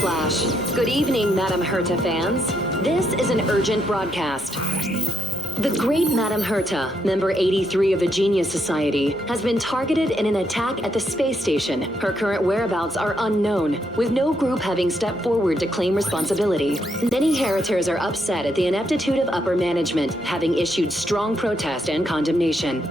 Newsflash. Good evening, Madam Herta fans. This is an urgent broadcast. The great Madam Herta, member 83 of the Genius Society, has been targeted in an attack at the space station. Her current whereabouts are unknown, with no group having stepped forward to claim responsibility. Many Heritors are upset at the ineptitude of upper management, having issued strong protest and condemnation.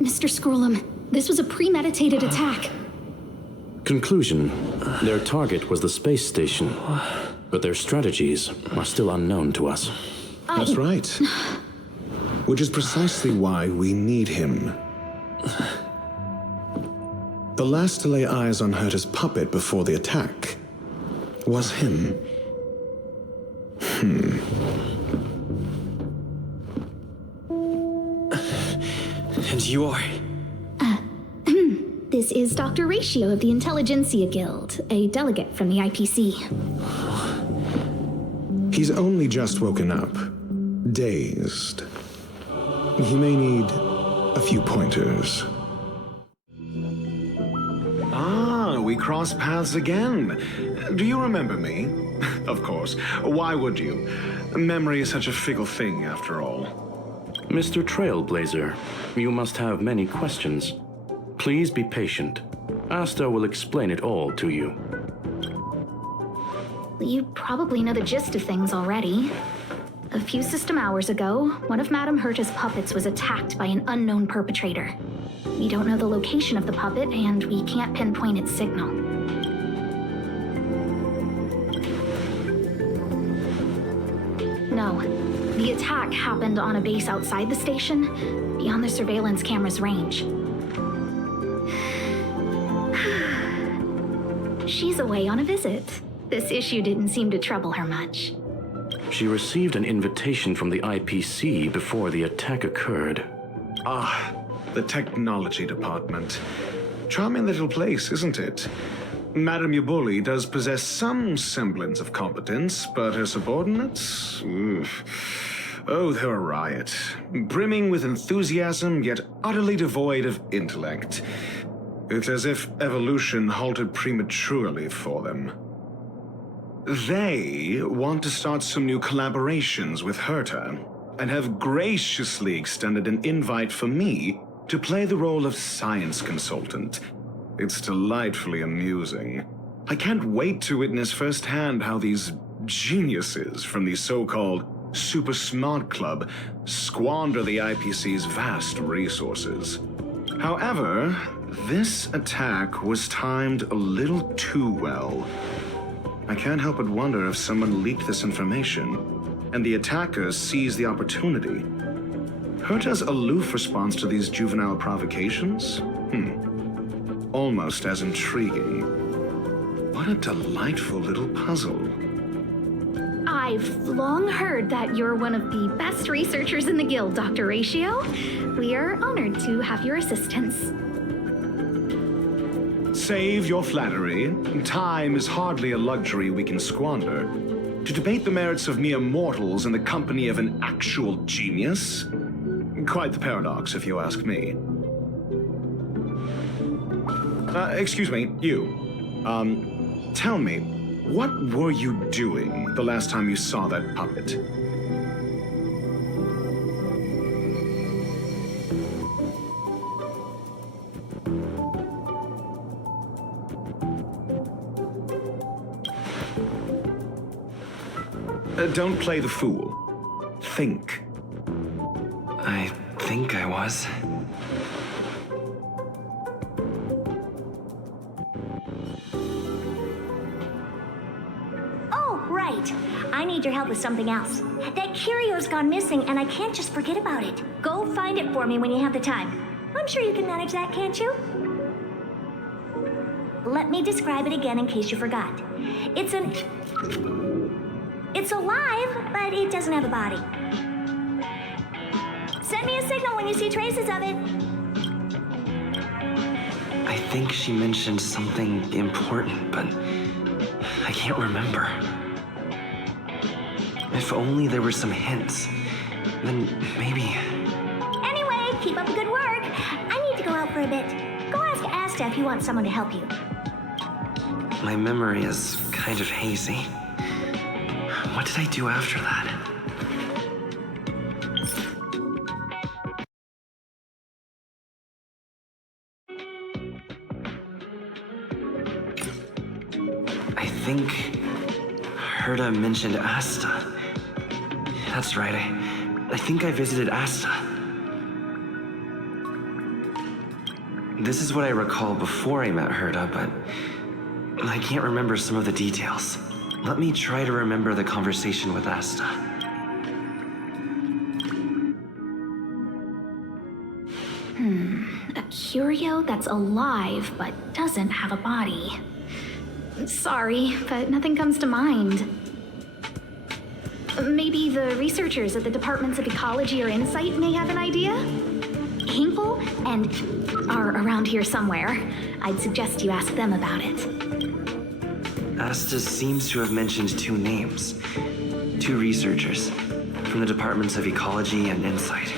Mr. Scrollum, this was a premeditated attack. Conclusion. Their target was the space station, but their strategies are still unknown to us. That's right. Which is precisely why we need him. The last to lay eyes on Herta's puppet before the attack was him. And you are? This is Dr.Ratio of the Intelligentsia Guild, a delegate from the IPC. He's only just woken up, dazed. He may need a few pointers. Ah, we cross paths again. Do you remember me? Of course. Why would you? Memory is such a fickle thing, after all. Mr. Trailblazer, you must have many questions. Please be patient. Asta will explain it all to you. You probably know the gist of things already. A few system hours ago, one of Madam Herta's puppets was attacked by an unknown perpetrator. We don't know the location of the puppet, and we can't pinpoint its signal. No, the attack happened on a base outside the station, beyond the surveillance camera's range. She's away on a visit. This issue didn't seem to trouble her much. She received an invitation from the IPC before the attack occurred. Ah, the technology department. Charming little place, isn't it? Madame Yabuli does possess some semblance of competence, but her subordinates? Oof. Oh, they're a riot. Brimming with enthusiasm, yet utterly devoid of intellect. It's as if evolution halted prematurely for them. They want to start some new collaborations with Herta, and have graciously extended an invite for me to play the role of science consultant. It's delightfully amusing. I can't wait to witness firsthand how these geniuses from the so-called Super Smart Club squander the IPC's vast resources. However, this attack was timed a little too well. I can't help but wonder if someone leaked this information, and the attackers seized the opportunity. Herta's aloof response to these juvenile provocations? Almost as intriguing. What a delightful little puzzle. I've long heard that you're one of the best researchers in the guild, Dr.Ratio. We are honored to have your assistance. Save your flattery. Time is hardly a luxury we can squander. To debate the merits of mere mortals in the company of an actual genius? Quite the paradox, if you ask me. Excuse me, you. Tell me, what were you doing the last time you saw that puppet? Don't play the fool. Think. I think I was. Oh, right. I need your help with something else. That curio's gone missing, and I can't just forget about it. Go find it for me when you have the time. I'm sure you can manage that, can't you? Let me describe it again in case you forgot. It's alive, but it doesn't have a body. Send me a signal when you see traces of it. I think she mentioned something important, but I can't remember. If only there were some hints, then maybe... Anyway, keep up the good work. I need to go out for a bit. Go ask Asta if you want someone to help you. My memory is kind of hazy. What did I do after that? I think Herta mentioned Asta. That's right, I think I visited Asta. This is what I recall before I met Herta, but I can't remember some of the details. Let me try to remember the conversation with Asta. A curio that's alive but doesn't have a body. Sorry, but nothing comes to mind. Maybe the researchers at the Departments of Ecology or Insight may have an idea? Hinkle and are around here somewhere. I'd suggest you ask them about it. Asta seems to have mentioned two names. Two researchers from the Departments of Ecology and Insight.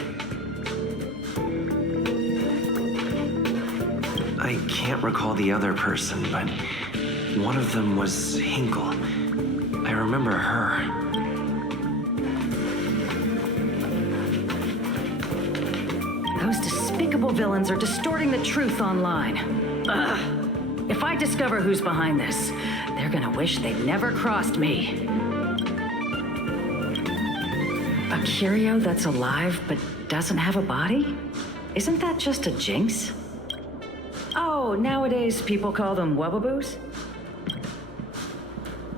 I can't recall the other person, but one of them was Hinkle. I remember her. Those despicable villains are distorting the truth online. Ugh. If I discover who's behind this, they're gonna wish they'd never crossed me. A curio that's alive but doesn't have a body? Isn't that just a jinx? Oh, nowadays people call them wubbaboos?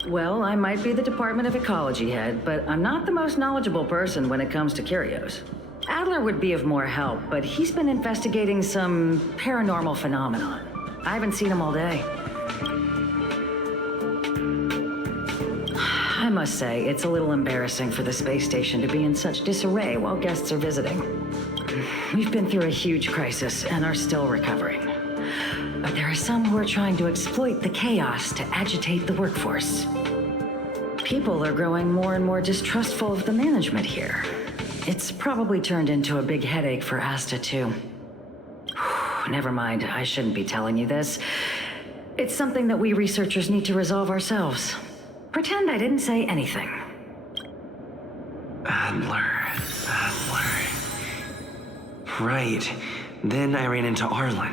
Well, I might be the Department of Ecology head, but I'm not the most knowledgeable person when it comes to curios. Adler would be of more help, but he's been investigating some paranormal phenomenon. I haven't seen him all day. I must say, it's a little embarrassing for the space station to be in such disarray while guests are visiting. We've been through a huge crisis and are still recovering. But there are some who are trying to exploit the chaos to agitate the workforce. People are growing more and more distrustful of the management here. It's probably turned into a big headache for Asta, too. Never mind, I shouldn't be telling you this. It's something that we researchers need to resolve ourselves. Pretend I didn't say anything. Adler. Right. Then I ran into Arlen.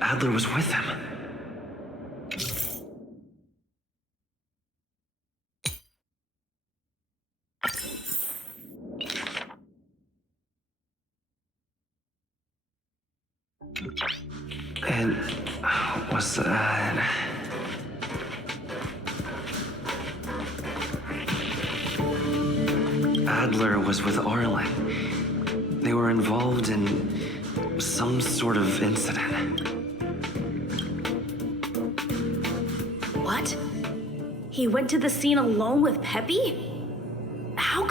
Adler was with him. And was that... Adler was with Arlen. They were involved in some sort of incident. What? He went to the scene alone with Peppy?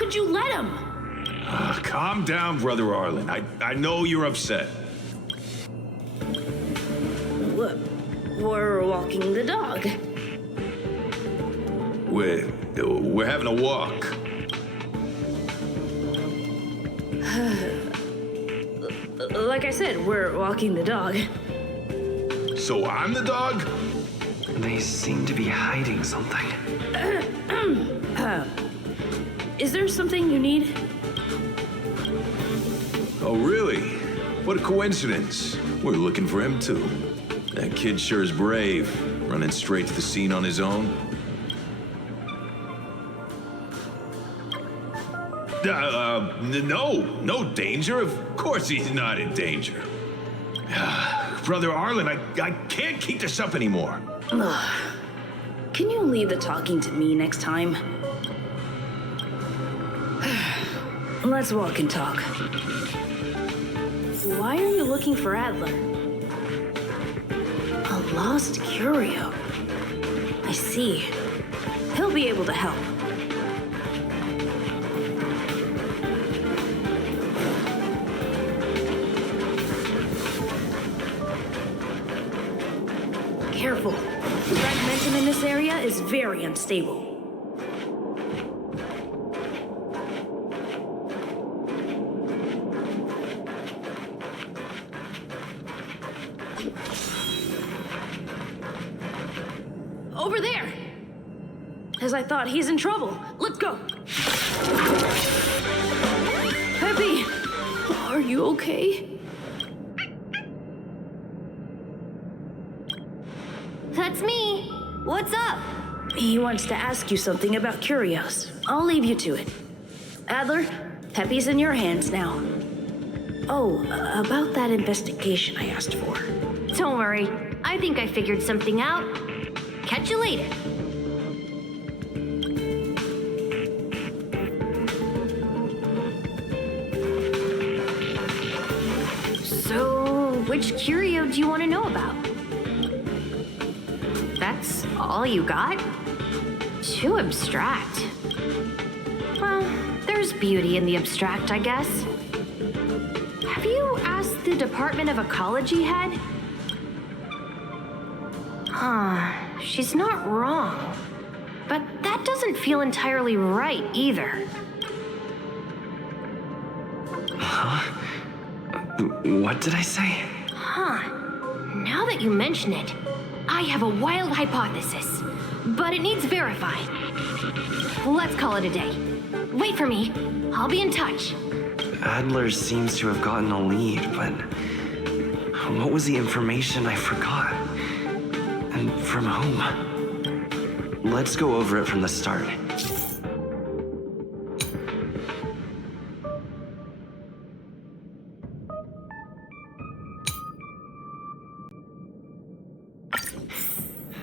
did you let him? Calm down, Brother Arlen. I know you're upset. We're walking the dog. We're having a walk. Like I said, we're walking the dog. So I'm the dog? They seem to be hiding something. Is there something you need? Oh, really? What a coincidence. We're looking for him, too. That kid sure is brave, running straight to the scene on his own. No danger. Of course he's not in danger. Brother Arlen, I can't keep this up anymore. Can you leave the talking to me next time? Let's walk and talk. Why are you looking for Adler? A lost curio. I see. He'll be able to help. Careful. Fragmentum in this area is very unstable. Over there! As I thought, he's in trouble. Let's go! Peppy! Are you okay? That's me. What's up? He wants to ask you something about curios. I'll leave you to it. Adler, Peppy's in your hands now. Oh, about that investigation I asked for. Don't worry. I think I figured something out. Catch you later. So, which curio do you want to know about? That's all you got? Too abstract. Well, there's beauty in the abstract, I guess. Have you asked the Department of Ecology head? She's not wrong. But that doesn't feel entirely right either. Huh? What did I say? Now that you mention it, I have a wild hypothesis, but it needs verifying. Let's call it a day. Wait for me. I'll be in touch. Adler seems to have gotten a lead, but what was the information I forgot? And from whom? Let's go over it from the start.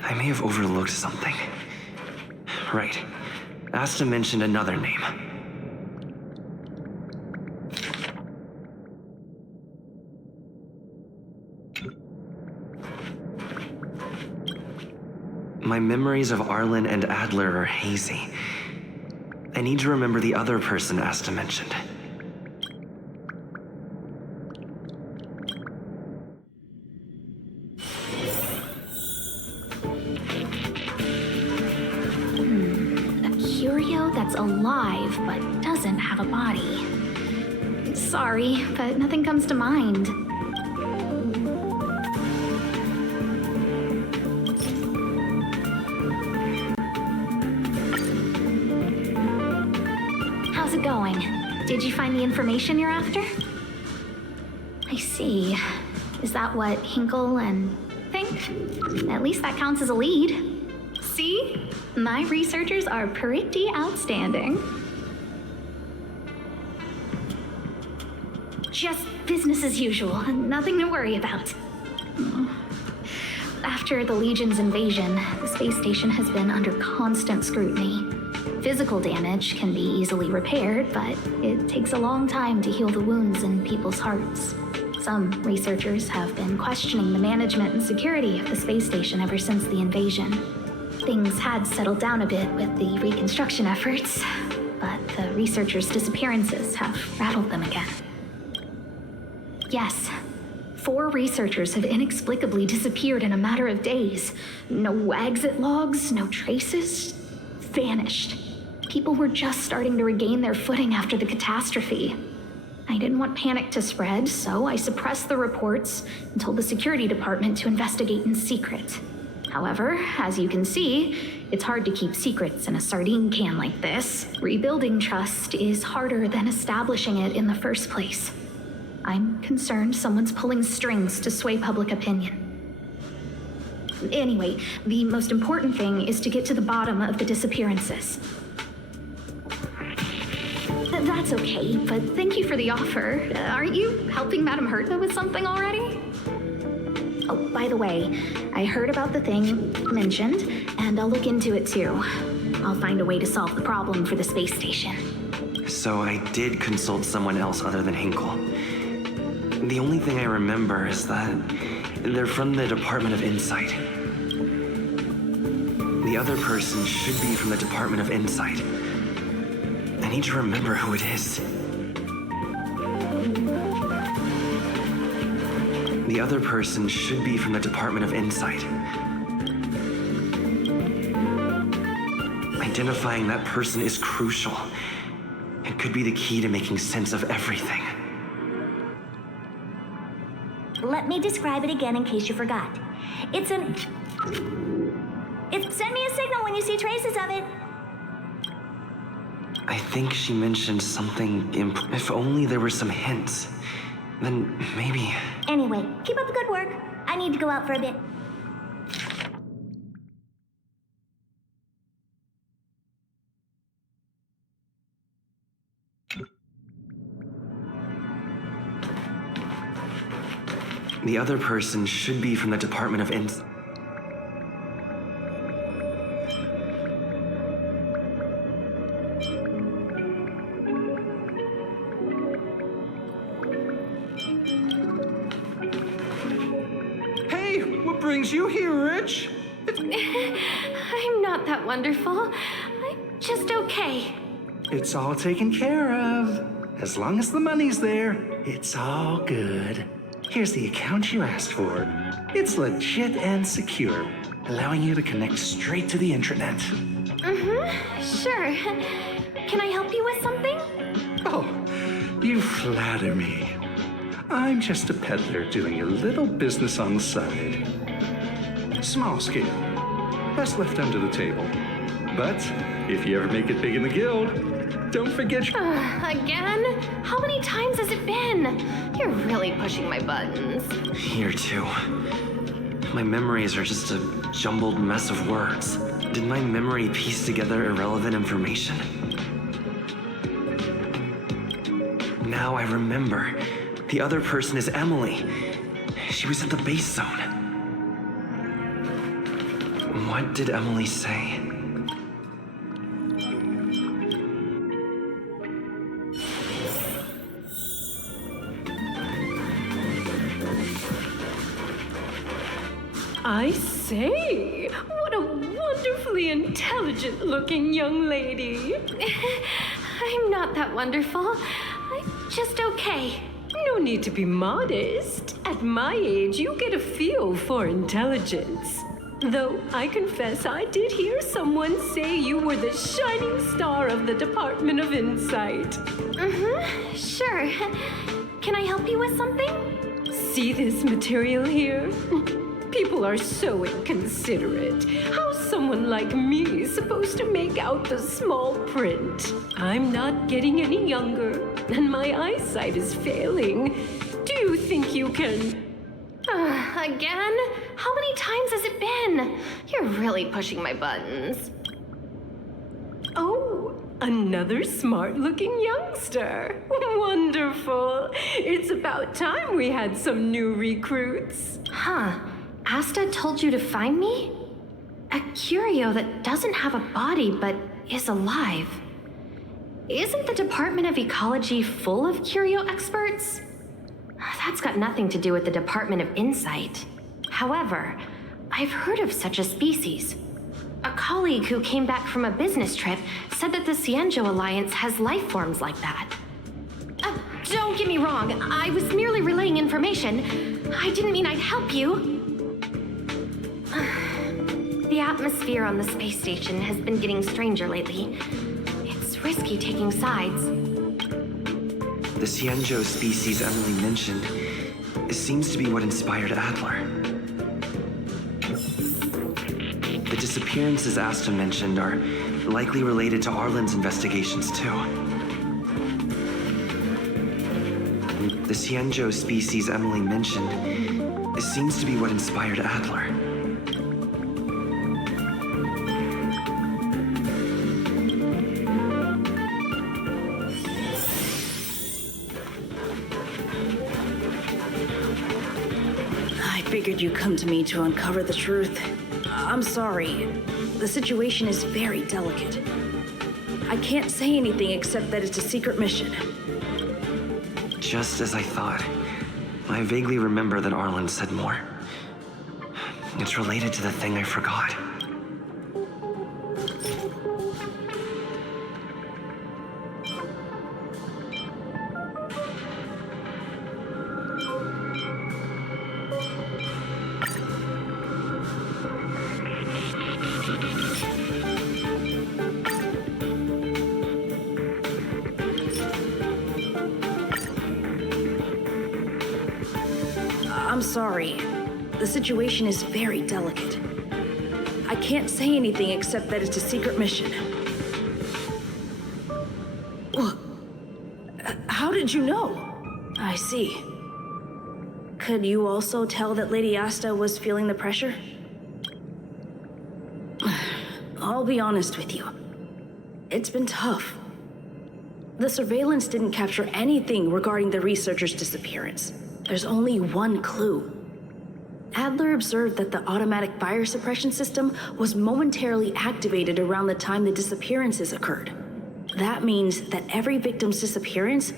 I may have overlooked something. Right. Asta mentioned another name. My memories of Arlen and Adler are hazy. I need to remember the other person Asta mentioned. That's alive, but doesn't have a body. Sorry, but nothing comes to mind. How's it going? Did you find the information you're after? I see. Is that what Hinkle and think? At least that counts as a lead. See? My researchers are pretty outstanding. Just business as usual, nothing to worry about. After the Legion's invasion, the space station has been under constant scrutiny. Physical damage can be easily repaired, but it takes a long time to heal the wounds in people's hearts. Some researchers have been questioning the management and security of the space station ever since the invasion. Things had settled down a bit with the reconstruction efforts, but the researchers' disappearances have rattled them again. Yes, 4 researchers have inexplicably disappeared in a matter of days. No exit logs, no traces. Vanished. People were just starting to regain their footing after the catastrophe. I didn't want panic to spread, so I suppressed the reports and told the security department to investigate in secret. However, as you can see, it's hard to keep secrets in a sardine can like this. Rebuilding trust is harder than establishing it in the first place. I'm concerned someone's pulling strings to sway public opinion. Anyway, the most important thing is to get to the bottom of the disappearances. That's okay, but thank you for the offer. Aren't you helping Madame Herta with something already? Oh, by the way, I heard about the thing mentioned, and I'll look into it too. I'll find a way to solve the problem for the space station. So I did consult someone else other than Hinkle. The only thing I remember is that they're from the Department of Insight. The other person should be from the Department of Insight. I need to remember who it is. The other person should be from the Department of Insight. Identifying that person is crucial. It could be the key to making sense of everything. Let me describe it again in case you forgot. Send me a signal when you see traces of it. I think she mentioned something if only there were some hints. Then maybe... Anyway, keep up the good work. I need to go out for a bit. The other person should be from the Department of Insight. Hey, what brings you here, Rich? I'm not that wonderful. I'm just okay. It's all taken care of. As long as the money's there, it's all good. Here's the account you asked for. It's legit and secure, allowing you to connect straight to the intranet. Sure. Can I help you with something? Oh, you flatter me. I'm just a peddler doing a little business on the side. Small scale. Best left under the table. But if you ever make it big in the guild, don't forget Again? How many times has it been? You're really pushing my buttons. Here too. My memories are just a jumbled mess of words. Did my memory piece together irrelevant information? Now I remember. The other person is Emily. She was at the base zone. What did Emily say? I say, what a wonderfully intelligent-looking young lady. I'm not that wonderful. I'm just okay. No need to be modest. At my age, you get a feel for intelligence. Though I confess I did hear someone say you were the shining star of the Department of Insight. Sure. Can I help you with something? See this material here? People are so inconsiderate. How's someone like me supposed to make out the small print? I'm not getting any younger, and my eyesight is failing. Do you think you can... Again? How many times has it been? You're really pushing my buttons. Oh, another smart-looking youngster. Wonderful. It's about time we had some new recruits. Huh. Asta told you to find me? A curio that doesn't have a body but is alive. Isn't the Department of Ecology full of curio experts? That's got nothing to do with the Department of Insight. However, I've heard of such a species. A colleague who came back from a business trip said that the Cienjo Alliance has life forms like that. Don't get me wrong, I was merely relaying information. I didn't mean I'd help you. The atmosphere on the space station has been getting stranger lately. It's risky taking sides. The Cienjo species Emily mentioned seems to be what inspired Adler. The disappearances Asta mentioned are likely related to Arlen's investigations too. The Cienjo species Emily mentioned seems to be what inspired Adler. I figured you'd come to me to uncover the truth. I'm sorry. The situation is very delicate. I can't say anything except that it's a secret mission. Just as I thought. I vaguely remember that Arlen said more. It's related to the thing I forgot. I'm sorry. The situation is very delicate. I can't say anything except that it's a secret mission. How did you know? I see. Could you also tell that Lady Asta was feeling the pressure? I'll be honest with you. It's been tough. The surveillance didn't capture anything regarding the researcher's disappearance. There's only one clue. Adler observed that the automatic fire suppression system was momentarily activated around the time the disappearances occurred. That means that every victim's disappearance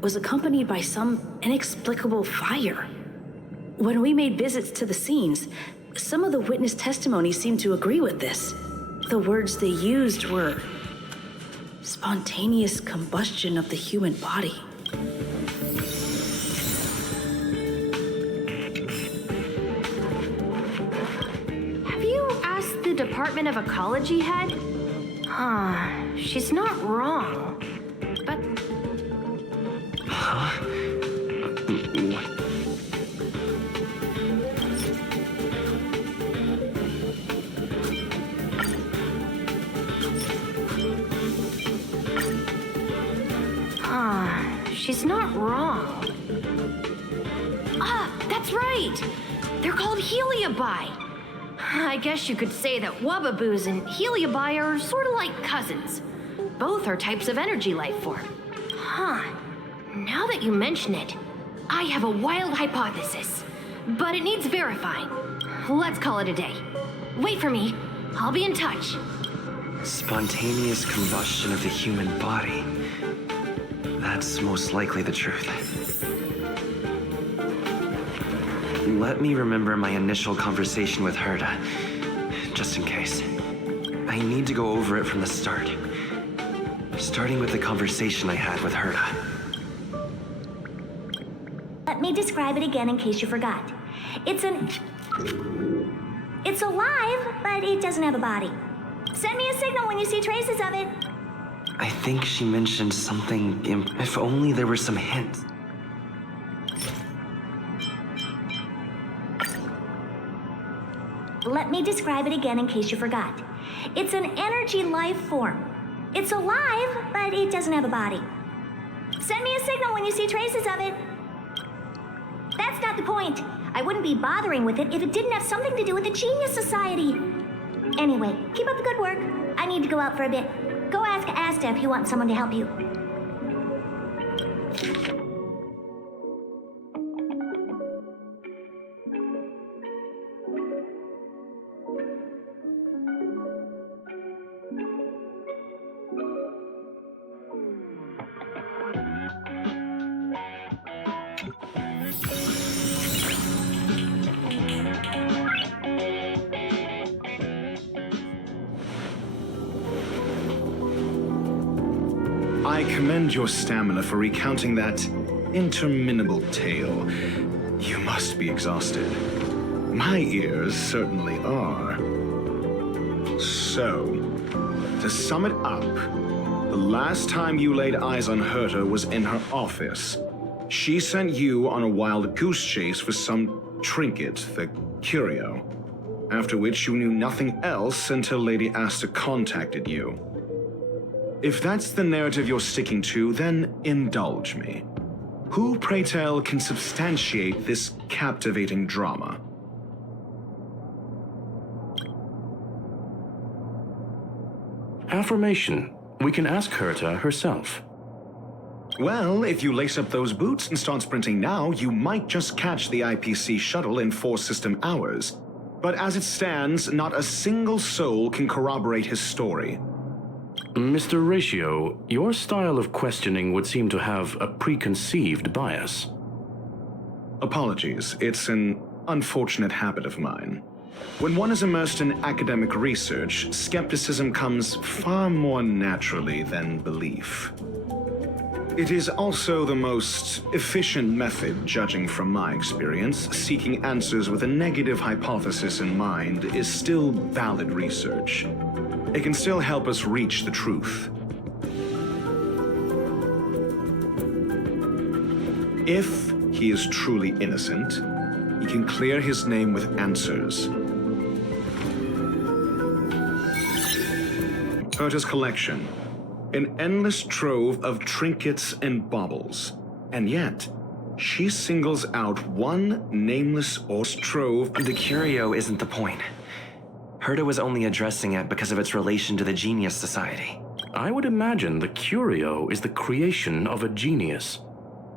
was accompanied by some inexplicable fire. When we made visits to the scenes, some of the witness testimony seemed to agree with this. The words they used were spontaneous combustion of the human body. Department of Ecology head? She's not wrong. But... Huh? She's not wrong. That's right! They're called Heliobi. I guess you could say that Wubbaboos and Heliobi are sort of like cousins. Both are types of energy life form. Now that you mention it, I have a wild hypothesis, but it needs verifying. Let's call it a day. Wait for me. I'll be in touch. Spontaneous combustion of the human body. That's most likely the truth. Let me remember my initial conversation with Herta, just in case. I need to go over it from the start. Starting with the conversation I had with Herta. Let me describe it again in case you forgot. It's alive, but it doesn't have a body. Send me a signal when you see traces of it. I think she mentioned something, if only there were some hints. Let me describe it again in case you forgot. It's an energy life form. It's alive, but it doesn't have a body. Send me a signal when you see traces of it. That's not the point. I wouldn't be bothering with it if it didn't have something to do with the Genius Society. Anyway, keep up the good work. I need to go out for a bit. Go ask Asta if you want someone to help you. I commend your stamina for recounting that interminable tale. You must be exhausted. My ears certainly are. So, to sum it up, the last time you laid eyes on Herta was in her office. She sent you on a wild goose chase for some trinket, the curio, after which you knew nothing else until Lady Asta contacted you. If that's the narrative you're sticking to, then indulge me. Who, pray tell, can substantiate this captivating drama? Affirmation. We can ask Herta herself. Well, if you lace up those boots and start sprinting now, you might just catch the IPC shuttle in 4 system hours. But as it stands, not a single soul can corroborate his story. Mr. Ratio, your style of questioning would seem to have a preconceived bias. Apologies, it's an unfortunate habit of mine. When one is immersed in academic research, skepticism comes far more naturally than belief. It is also the most efficient method, judging from my experience. Seeking answers with a negative hypothesis in mind is still valid research. It can still help us reach the truth. If he is truly innocent, he can clear his name with answers. Herta's collection. An endless trove of trinkets and baubles. And yet, she singles out one nameless trove. The curio isn't the point. Herta was only addressing it because of its relation to the Genius Society. I would imagine the curio is the creation of a genius.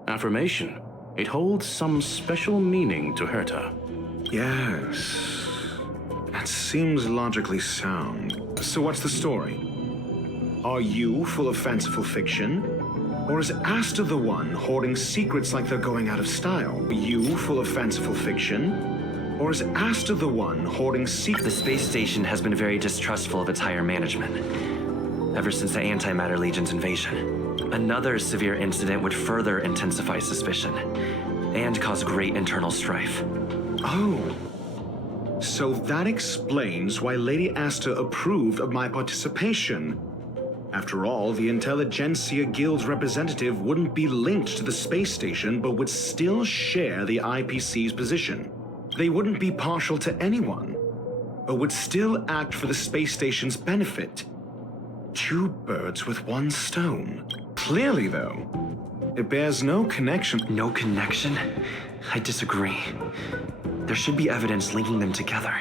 Affirmation. It holds some special meaning to Herta. Yes. That seems logically sound. So what's the story? Are you full of fanciful fiction? Or is Asta the one hoarding secrets like they're going out of style? Are you full of fanciful fiction? Or is Asta the one hoarding secrets? The space station has been very distrustful of its higher management, ever since the Antimatter Legion's invasion. Another severe incident would further intensify suspicion, and cause great internal strife. Oh. So that explains why Lady Asta approved of my participation. After all, the Intelligentsia Guild's representative wouldn't be linked to the space station, but would still share the IPC's position. They wouldn't be partial to anyone, but would still act for the space station's benefit. 2 birds with 1 stone. Clearly, though, it bears no connection. No connection? I disagree. There should be evidence linking them together.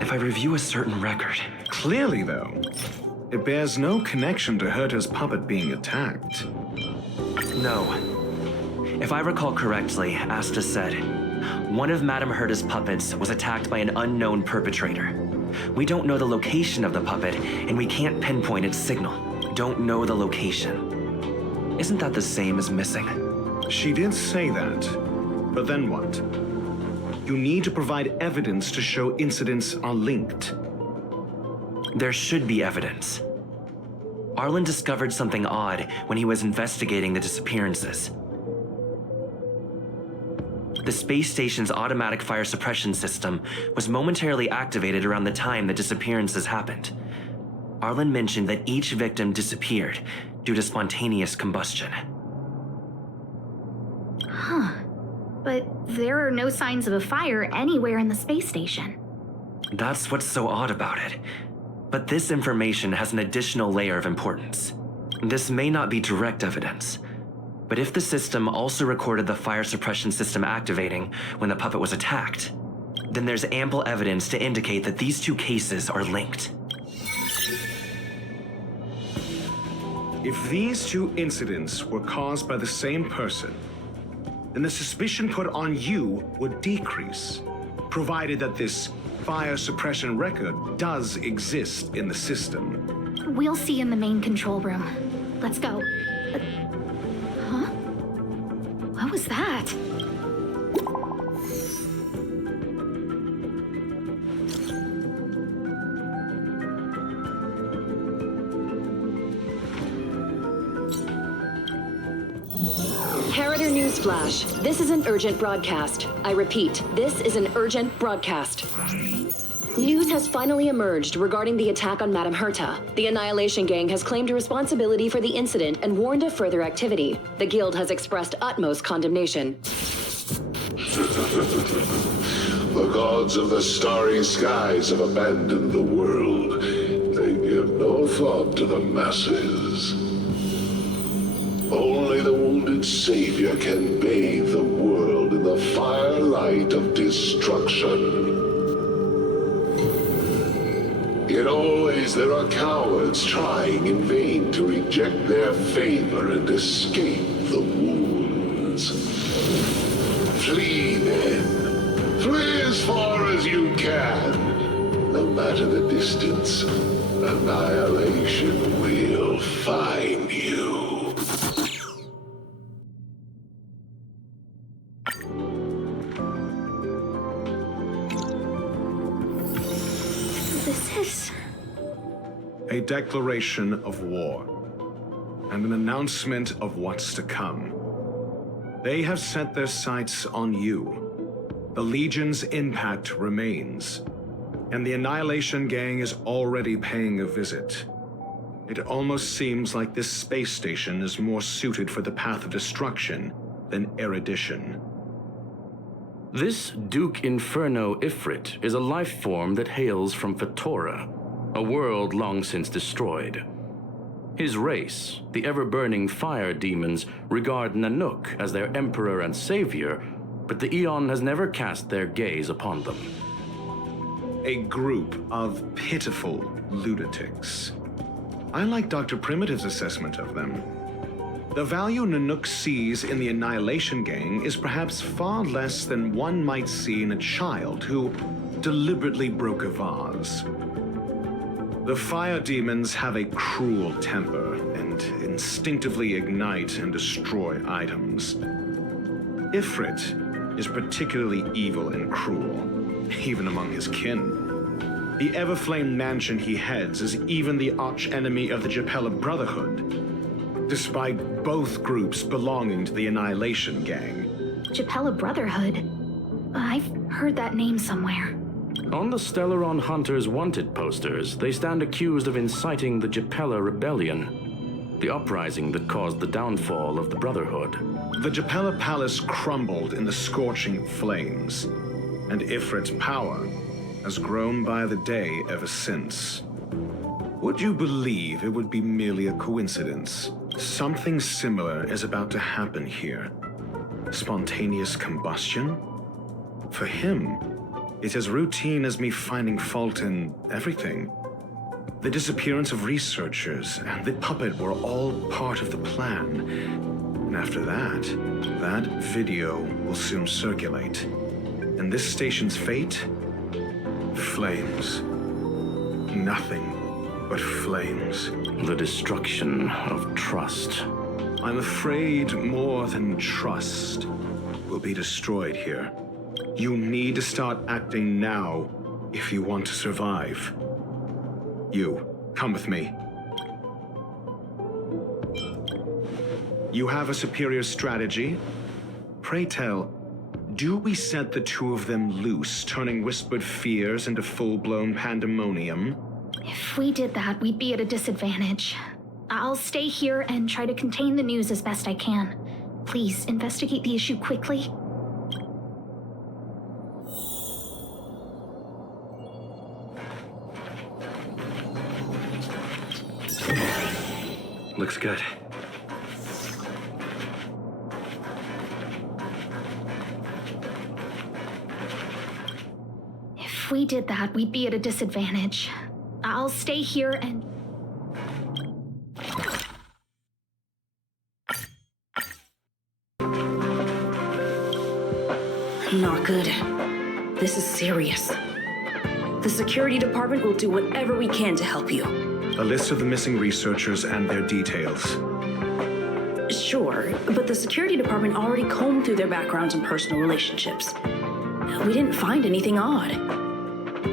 If I review a certain record. Clearly, though, it bears no connection to Herta's puppet being attacked. No. If I recall correctly, Asta said, one of Madame Herta's puppets was attacked by an unknown perpetrator. We don't know the location of the puppet, and we can't pinpoint its signal. Don't know the location. Isn't that the same as missing? She did say that, but then what? You need to provide evidence to show incidents are linked. There should be evidence. Arlen discovered something odd when he was investigating the disappearances. The space station's automatic fire suppression system was momentarily activated around the time the disappearances happened. Arlen mentioned that each victim disappeared due to spontaneous combustion. Huh. But there are no signs of a fire anywhere in the space station. That's what's so odd about it. But this information has an additional layer of importance. This may not be direct evidence, but if the system also recorded the fire suppression system activating when the puppet was attacked, then there's ample evidence to indicate that these 2 cases are linked. If these 2 incidents were caused by the same person, then the suspicion put on you would decrease, provided that this fire suppression record does exist in the system. We'll see in the main control room. Let's go. Huh? What was that? Imperator Newsflash. This is an urgent broadcast. I repeat, this is an urgent broadcast. News has finally emerged regarding the attack on Madame Herta. The Annihilation Gang has claimed responsibility for the incident and warned of further activity. The Guild has expressed utmost condemnation. The gods of the starry skies have abandoned the world. They give no thought to the masses. Only the wounded savior can bathe the world in the firelight of destruction. Yet always there are cowards trying in vain to reject their favor and escape the wounds. Flee then. Flee as far as you can. No matter the distance, annihilation will find you. This is... A declaration of war, and an announcement of what's to come. They have set their sights on you. The Legion's impact remains, and the Annihilation Gang is already paying a visit. It almost seems like this space station is more suited for the path of destruction than erudition. This Duke Inferno Ifrit is a life form that hails from Fatora, a world long since destroyed. His race, the ever-burning fire demons, regard Nanook as their emperor and savior, but the Eon has never cast their gaze upon them. A group of pitiful lunatics. I like Dr. Primitive's assessment of them. The value Nanook sees in the Annihilation Gang is perhaps far less than one might see in a child who deliberately broke a vase. The fire demons have a cruel temper and instinctively ignite and destroy items. Ifrit is particularly evil and cruel, even among his kin. The Everflame mansion he heads is even the arch-enemy of the Japella Brotherhood, despite both groups belonging to the Annihilation Gang. Japella Brotherhood? I've heard that name somewhere. On the Stellaron Hunters wanted posters, they stand accused of inciting the Japella Rebellion, the uprising that caused the downfall of the Brotherhood. The Japella Palace crumbled in the scorching flames, and Ifrit's power has grown by the day ever since. Would you believe it would be merely a coincidence? Something similar is about to happen here. Spontaneous combustion? For him, it's as routine as me finding fault in everything. The disappearance of researchers and the puppet were all part of the plan. And after that video will soon circulate. And this station's fate? Flames. Nothing but flames. The destruction of trust. I'm afraid more than trust will be destroyed here. You need to start acting now if you want to survive. You, come with me. You have a superior strategy? Pray tell, do we set the two of them loose, turning whispered fears into full-blown pandemonium? If we did that, we'd be at a disadvantage. I'll stay here and try to contain the news as best I can. Please, investigate the issue quickly. Looks good. If we did that, we'd be at a disadvantage. I'll stay here and... Not good. This is serious. The security department will do whatever we can to help you. A list of the missing researchers and their details. Sure, but the security department already combed through their backgrounds and personal relationships. We didn't find anything odd.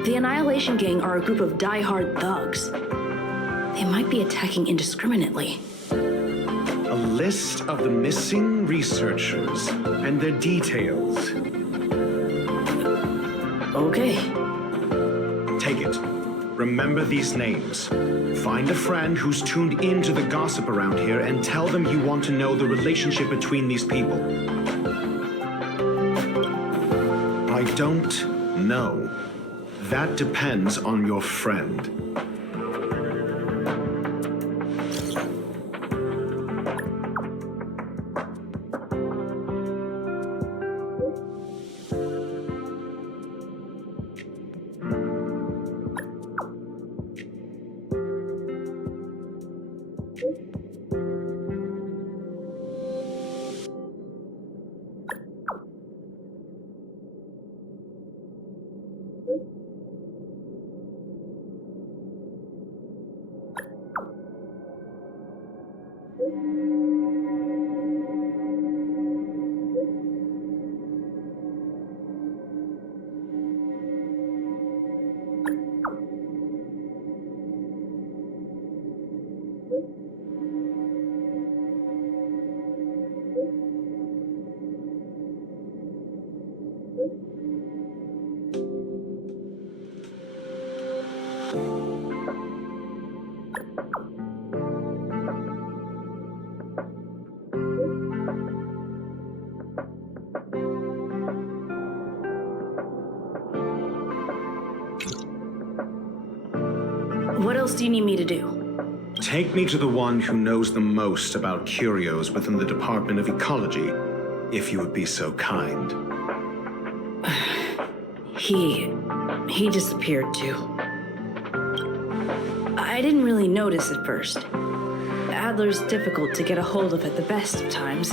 The Annihilation Gang are a group of die-hard thugs. They might be attacking indiscriminately. A list of the missing researchers and their details. Okay. Take it. Remember these names. Find a friend who's tuned into the gossip around here and tell them you want to know the relationship between these people. I don't know. That depends on your friend. What else do you need me to do? Take me to the one who knows the most about curios within the Department of Ecology, if you would be so kind. He disappeared too. I didn't really notice at first. Adler's difficult to get a hold of at the best of times,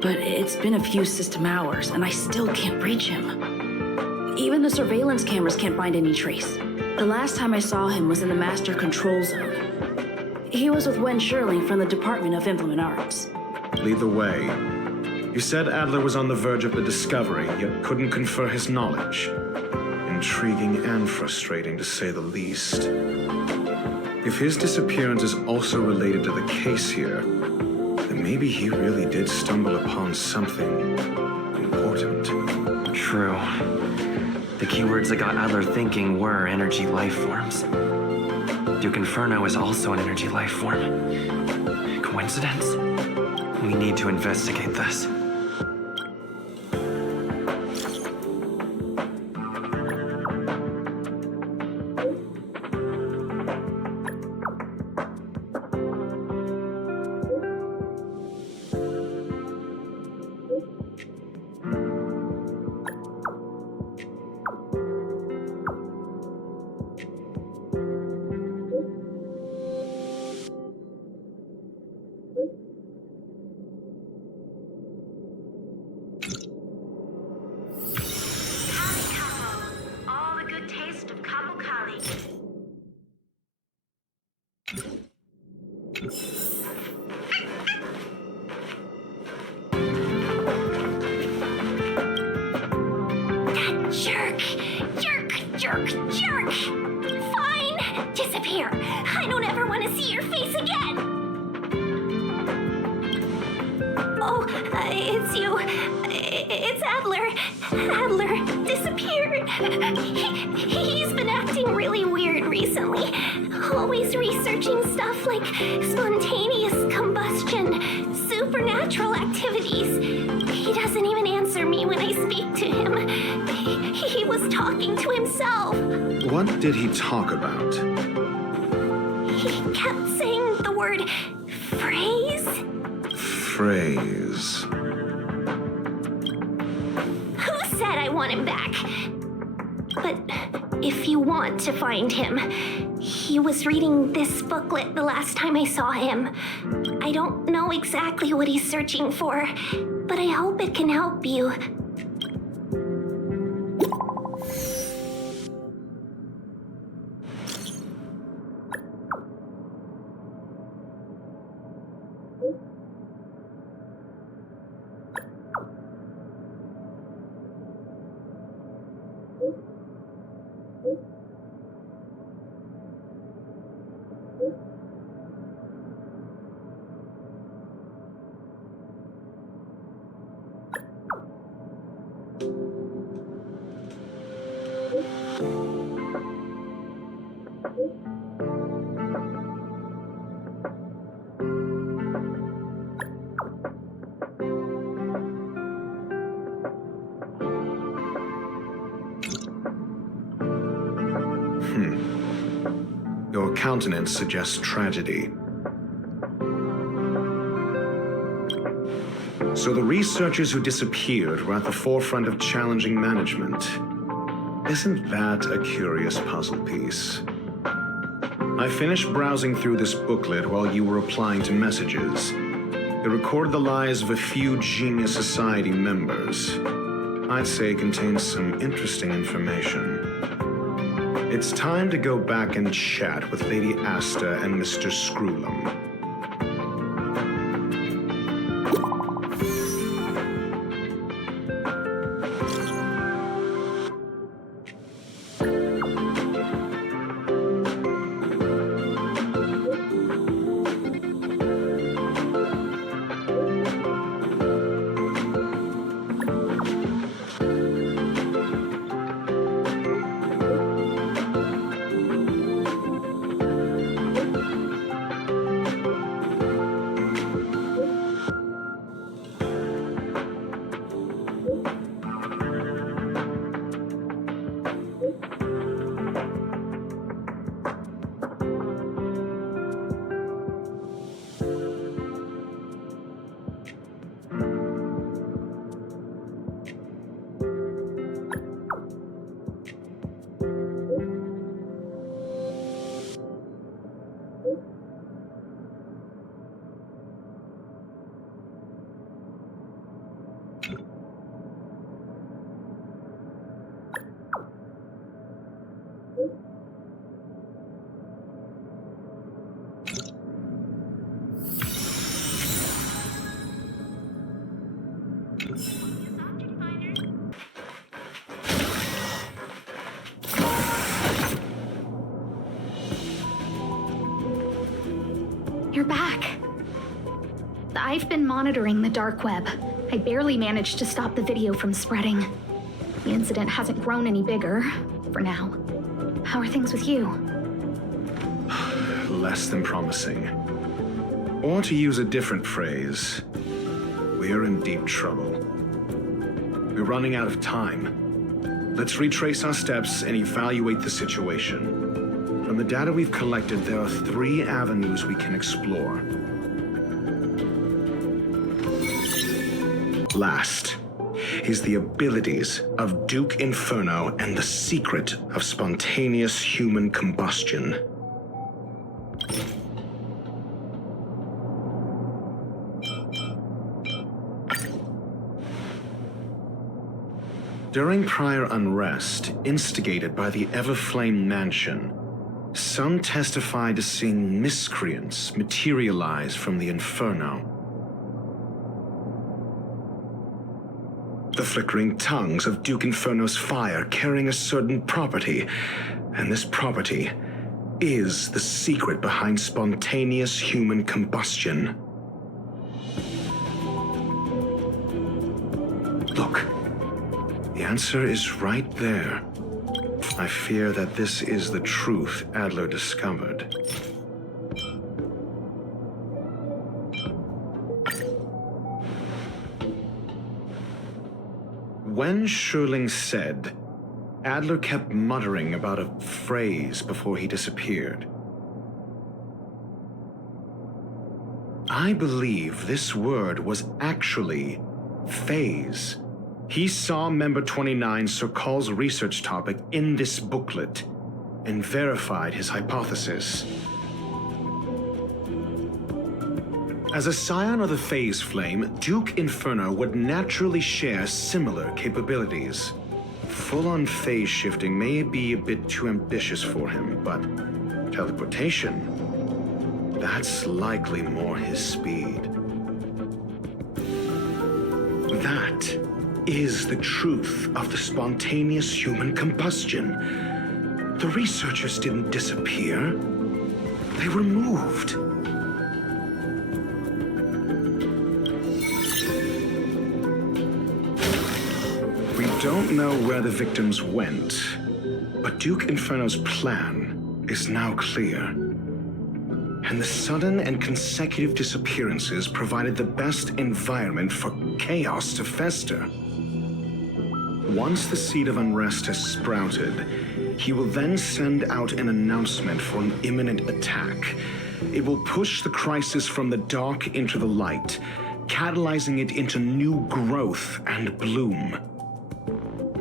but it's been a few system hours and I still can't reach him. Even the surveillance cameras can't find any trace. The last time I saw him was in the Master Control Zone. He was with Wen Sherling from the Department of Implement Arts. Lead the way. You said Adler was on the verge of a discovery, yet couldn't confer his knowledge. Intriguing and frustrating, to say the least. If his disappearance is also related to the case here, then maybe he really did stumble upon something important. True. The keywords that got Adler thinking were energy life forms. Duke Inferno is also an energy life form. Coincidence? We need to investigate this. Jerk! Fine! Disappear! I don't ever want to see your face again! Oh, it's you. It's Adler. Adler disappeared. He's been acting really weird recently. Always researching stuff like spontaneous combustion, supernatural activities. He doesn't even answer me when I speak to him. He was talking to himself. What did he talk about? He kept saying the word phrase. Phrase. Who said I want him back? But if you want to find him, he was reading this booklet the last time I saw him. I don't know exactly what he's searching for, but I hope it can help you. countenance suggests tragedy. So the researchers who disappeared were at the forefront of challenging management. Isn't that a curious puzzle piece? I finished browsing through this booklet while you were replying to messages. It recorded the lives of a few Genius Society members. I'd say it contains some interesting information. It's time to go back and chat with Lady Asta and Mr. Screwlum. You're back. I've been monitoring the dark web. I barely managed to stop the video from spreading. The incident hasn't grown any bigger, for now. How are things with you? Less than promising. Or to use a different phrase, we're in deep trouble. We're running out of time. Let's retrace our steps and evaluate the situation. From the data we've collected, there are 3 avenues we can explore. Last is the abilities of Duke Inferno and the secret of spontaneous human combustion. During prior unrest, instigated by the Everflame Mansion, some testified to seeing miscreants materialize from the Inferno. The flickering tongues of Duke Inferno's fire carrying a certain property, and this property is the secret behind spontaneous human combustion. Look, the answer is right there. I fear that this is the truth Adler discovered. When Schurling said, Adler kept muttering about a phrase before he disappeared. I believe this word was actually phase. He saw Member 29 Sir Call's research topic in this booklet and verified his hypothesis. As a scion of the Phase Flame, Duke Inferno would naturally share similar capabilities. Full-on phase shifting may be a bit too ambitious for him, but teleportation, that's likely more his speed. That is the truth of the spontaneous human combustion. The researchers didn't disappear. They were moved. We don't know where the victims went, but Duke Inferno's plan is now clear. And the sudden and consecutive disappearances provided the best environment for chaos to fester. Once the seed of unrest has sprouted, he will then send out an announcement for an imminent attack. It will push the crisis from the dark into the light, catalyzing it into new growth and bloom.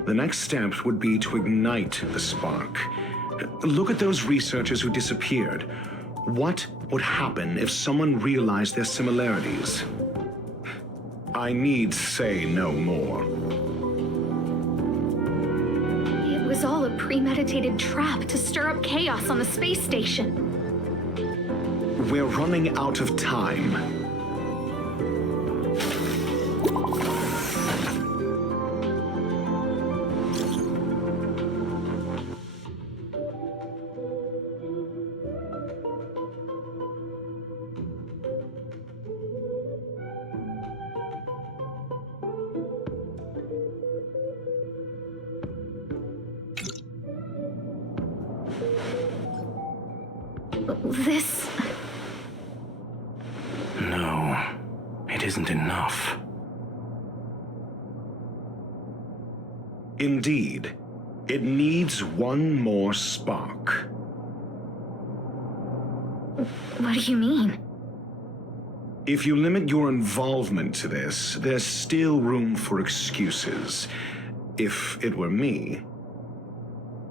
The next step would be to ignite the spark. Look at those researchers who disappeared. What would happen if someone realized their similarities? I need say no more. It was all a premeditated trap to stir up chaos on the space station. We're running out of time. This... No, it isn't enough. Indeed, it needs one more spark. What do you mean? If you limit your involvement to this, there's still room for excuses. If it were me,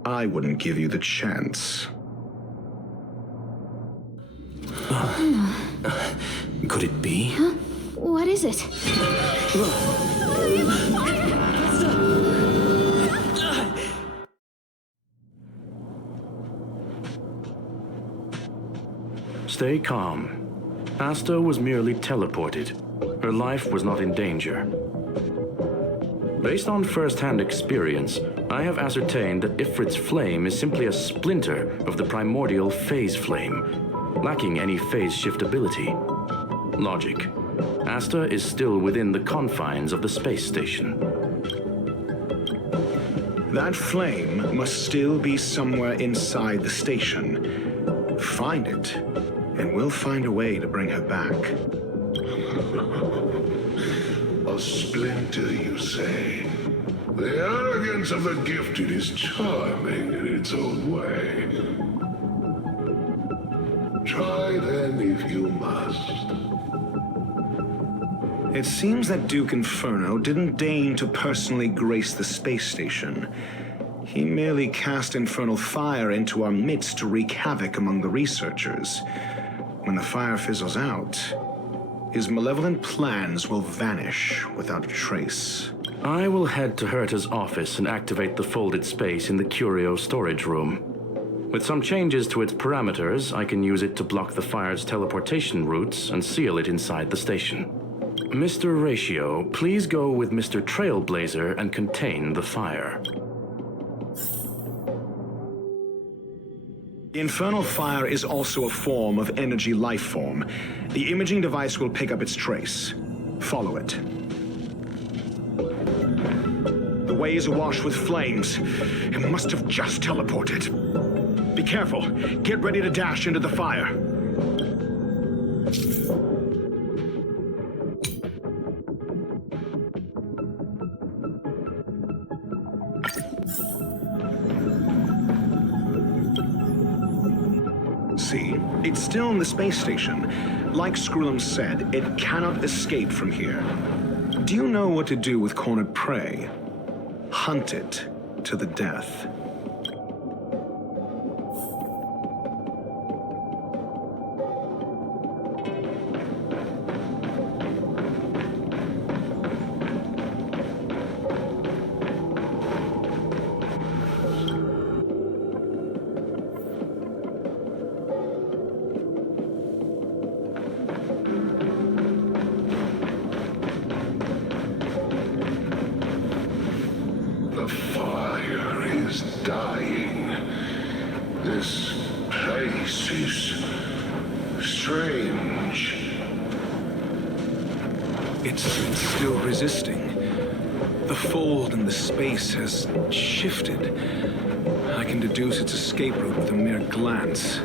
I wouldn't give you the chance. Could it be? Huh? What is it? Stay calm. Asta was merely teleported. Her life was not in danger. Based on first-hand experience, I have ascertained that Ifrit's flame is simply a splinter of the primordial phase flame, lacking any phase shiftability. Logic. Asta is still within the confines of the space station. That flame must still be somewhere inside the station. Find it, and we'll find a way to bring her back. A splinter, you say? The arrogance of the gifted is charming in its own way. Try then if you must. It seems that Duke Inferno didn't deign to personally grace the space station. He merely cast infernal fire into our midst to wreak havoc among the researchers. When the fire fizzles out, his malevolent plans will vanish without a trace. I will head to Herta's office and activate the folded space in the curio storage room. With some changes to its parameters, I can use it to block the fire's teleportation routes and seal it inside the station. Mr. Ratio, please go with Mr. Trailblazer and contain the fire. Infernal fire is also a form of energy life form. The imaging device will pick up its trace. Follow it. The way is awash with flames. It must have just teleported. Be careful. Get ready to dash into the fire. See, it's still in the space station. Like Skrullum said, it cannot escape from here. Do you know what to do with cornered prey? Hunt it to the death. The fire is dying. This place is strange. It's still resisting. The fold in the space has shifted. I can deduce its escape route with a mere glance.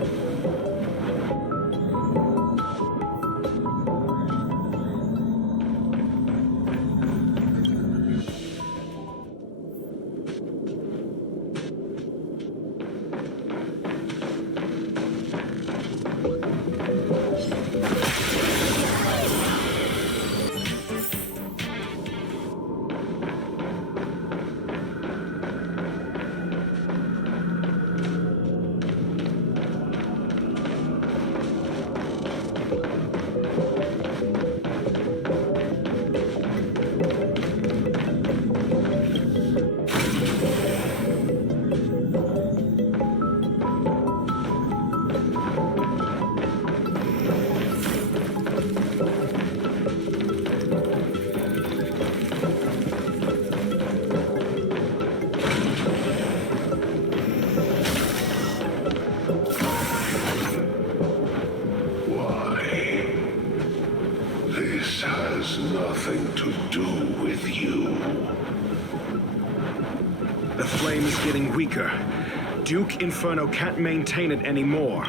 to do with you. The flame is getting weaker. Duke Inferno can't maintain it anymore.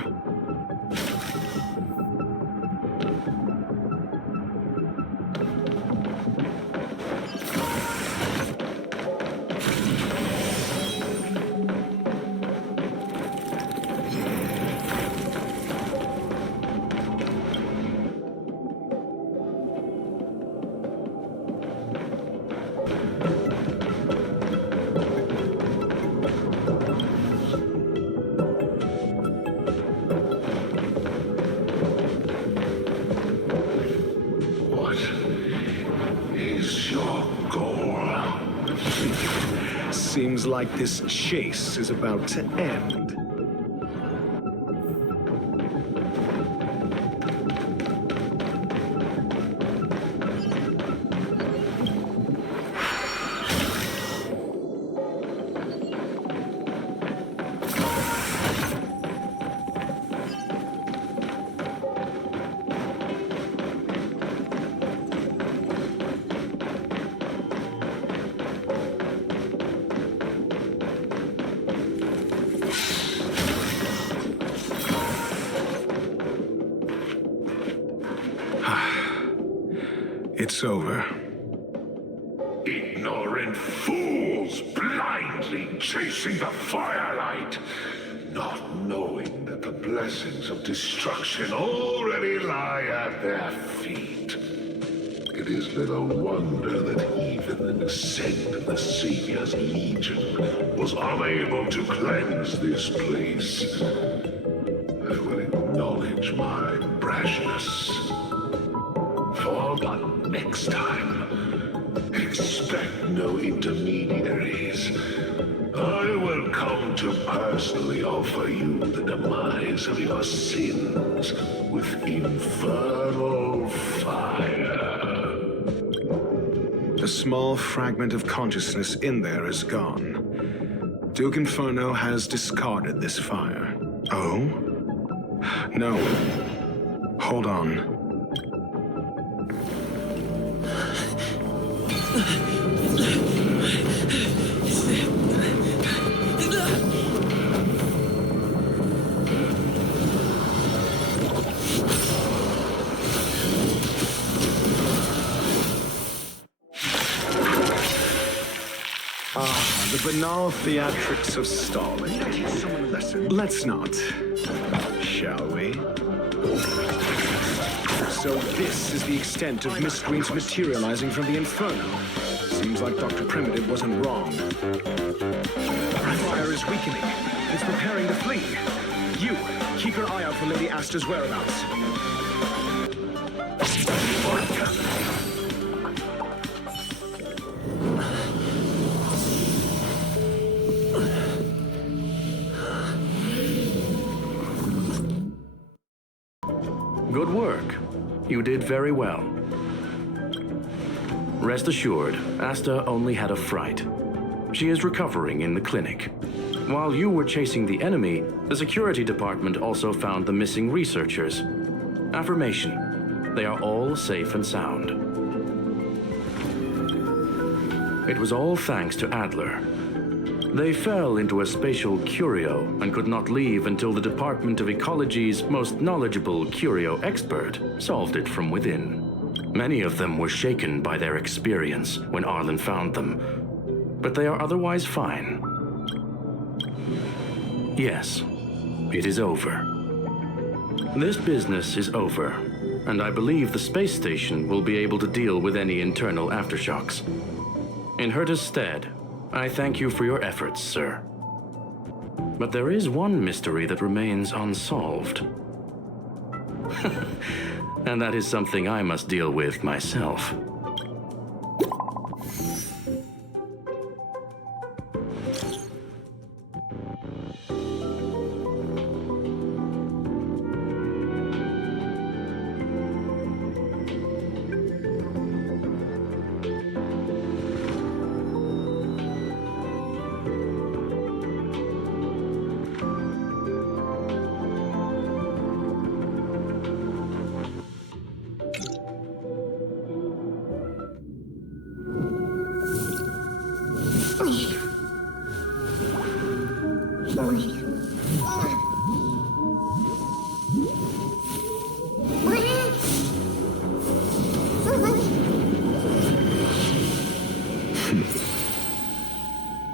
Seems like this chase is about to end. It's over. Ignorant fools blindly chasing the firelight, not knowing that the blessings of destruction already lie at their feet. It is little wonder that even the descent of the Savior's Legion was unable to cleanse this place. I will acknowledge my brashness. But next time, expect no intermediaries. I will come to personally offer you the demise of your sins with infernal fire. The small fragment of consciousness in there is gone. Duke Inferno has discarded this fire. Oh? No. Hold on. The banal theatrics of stalling. Let's not, shall we? So this is the extent of Miss Green's materializing from the Inferno. Seems like Dr. Primitive wasn't wrong. The fire is weakening. It's preparing to flee. You, keep your eye out for Lady Asta's whereabouts. Good work. You did very well. Rest assured, Asta only had a fright. She is recovering in the clinic. While you were chasing the enemy, the security department also found the missing researchers. Affirmation: they are all safe and sound. It was all thanks to Adler. They fell into a spatial curio and could not leave until the Department of Ecology's most knowledgeable curio expert solved it from within. Many of them were shaken by their experience when Arlen found them, but they are otherwise fine. Yes, it is over. This business is over, and I believe the space station will be able to deal with any internal aftershocks. In Herta's stead, I thank you for your efforts, sir. But there is one mystery that remains unsolved. And that is something I must deal with myself.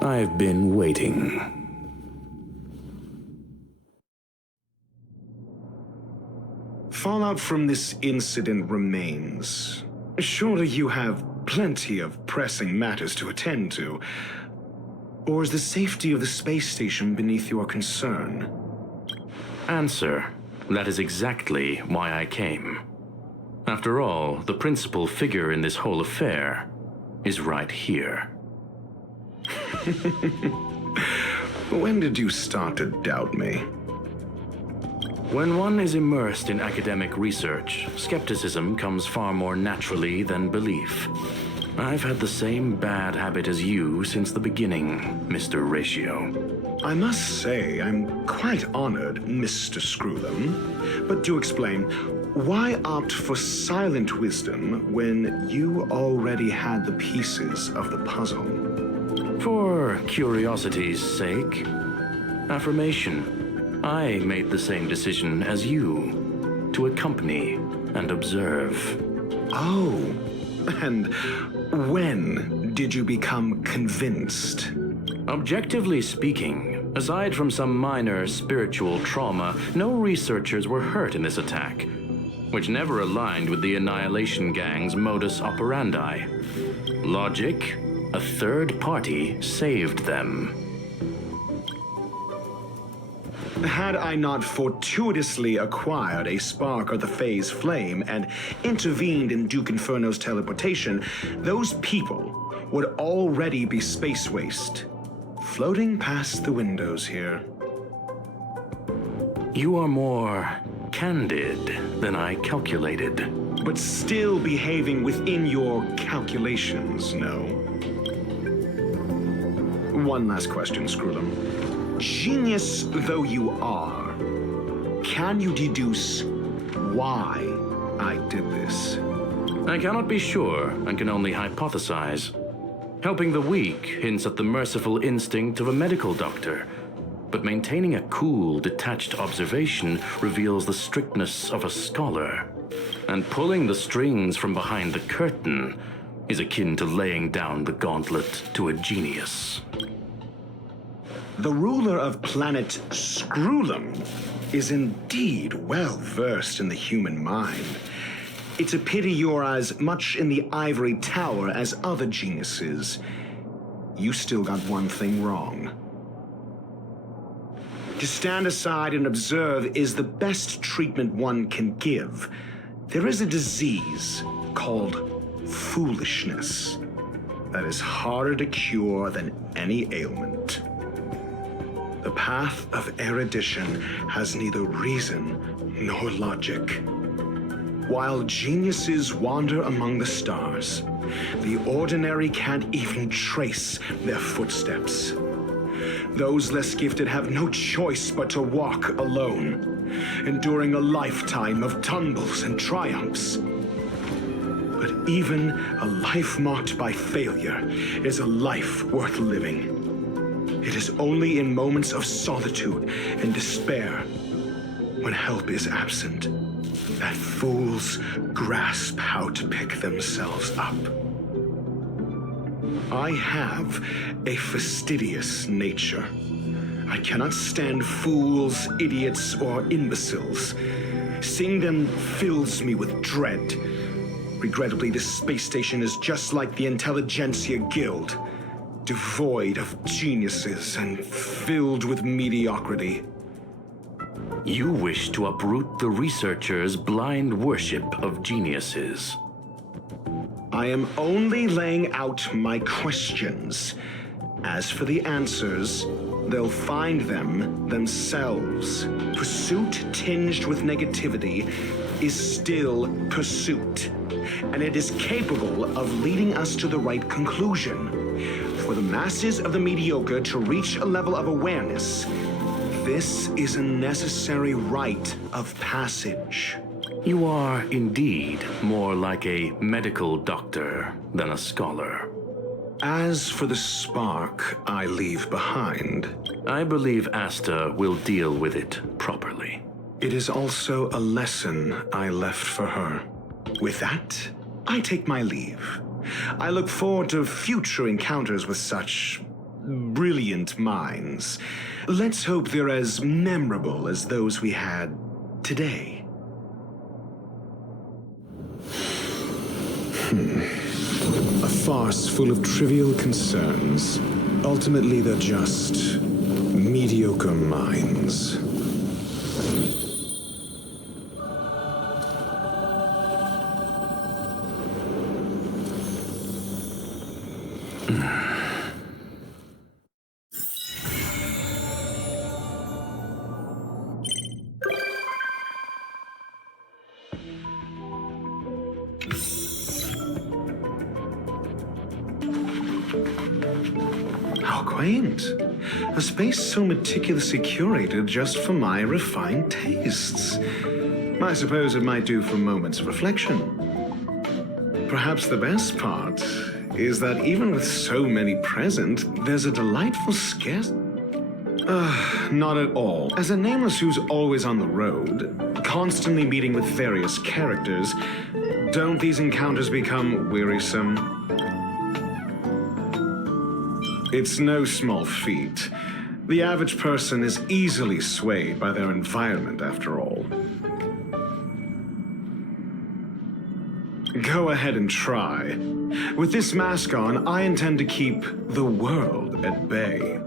I've been waiting. Fallout from this incident remains. Surely you have plenty of pressing matters to attend to. Or is the safety of the space station beneath your concern? Answer. That is exactly why I came. After all, the principal figure in this whole affair is right here. When did you start to doubt me? When one is immersed in academic research, skepticism comes far more naturally than belief. I've had the same bad habit as you since the beginning, Mr. Ratio. I must say, I'm quite honored, Mr. Screwlum. But do explain, why opt for silent wisdom when you already had the pieces of the puzzle? For curiosity's sake. Affirmation. I made the same decision as you, to accompany and observe. Oh, and when did you become convinced? Objectively speaking, aside from some minor spiritual trauma, no researchers were hurt in this attack, which never aligned with the Annihilation Gang's modus operandi. Logic, a third party saved them. Had I not fortuitously acquired a spark of the phase flame and intervened in Duke Inferno's teleportation, those people would already be space waste, floating past the windows here. You are more candid than I calculated. But still behaving within your calculations, no? One last question, Screwlum. Genius though you are, can you deduce why I did this? I cannot be sure and can only hypothesize. Helping the weak hints at the merciful instinct of a medical doctor, but maintaining a cool, detached observation reveals the strictness of a scholar. And pulling the strings from behind the curtain is akin to laying down the gauntlet to a genius. The ruler of planet Screwlum is indeed well versed in the human mind. It's a pity you're as much in the ivory tower as other geniuses. You still got one thing wrong. To stand aside and observe is the best treatment one can give. There is a disease called foolishness that is harder to cure than any ailment. The path of erudition has neither reason nor logic. While geniuses wander among the stars, the ordinary can't even trace their footsteps. Those less gifted have no choice but to walk alone, enduring a lifetime of tumbles and triumphs. But even a life marked by failure is a life worth living. It is only in moments of solitude and despair, when help is absent, that fools grasp how to pick themselves up. I have a fastidious nature. I cannot stand fools, idiots, or imbeciles. Seeing them fills me with dread. Regrettably, this space station is just like the Intelligentsia Guild, devoid of geniuses and filled with mediocrity. You wish to uproot the researchers' blind worship of geniuses. I am only laying out my questions. As for the answers, they'll find them themselves. Pursuit tinged with negativity is still pursuit, and it is capable of leading us to the right conclusion. For the masses of the mediocre to reach a level of awareness, this is a necessary rite of passage. You are indeed more like a medical doctor than a scholar. As for the spark I leave behind, I believe Asta will deal with it properly. it is also a lesson I left for her. With that, I take my leave. I look forward to future encounters with such brilliant minds. Let's hope they're as memorable as those we had today. A farce full of trivial concerns. Ultimately, they're just mediocre minds. How quaint. A space so meticulously curated just for my refined tastes. I suppose it might do for moments of reflection. Perhaps the best part is that even with so many present, there's a delightful not at all. As a nameless who's always on the road, constantly meeting with various characters, don't these encounters become wearisome? It's no small feat. The average person is easily swayed by their environment, after all. Go ahead and try. With this mask on, I intend to keep the world at bay.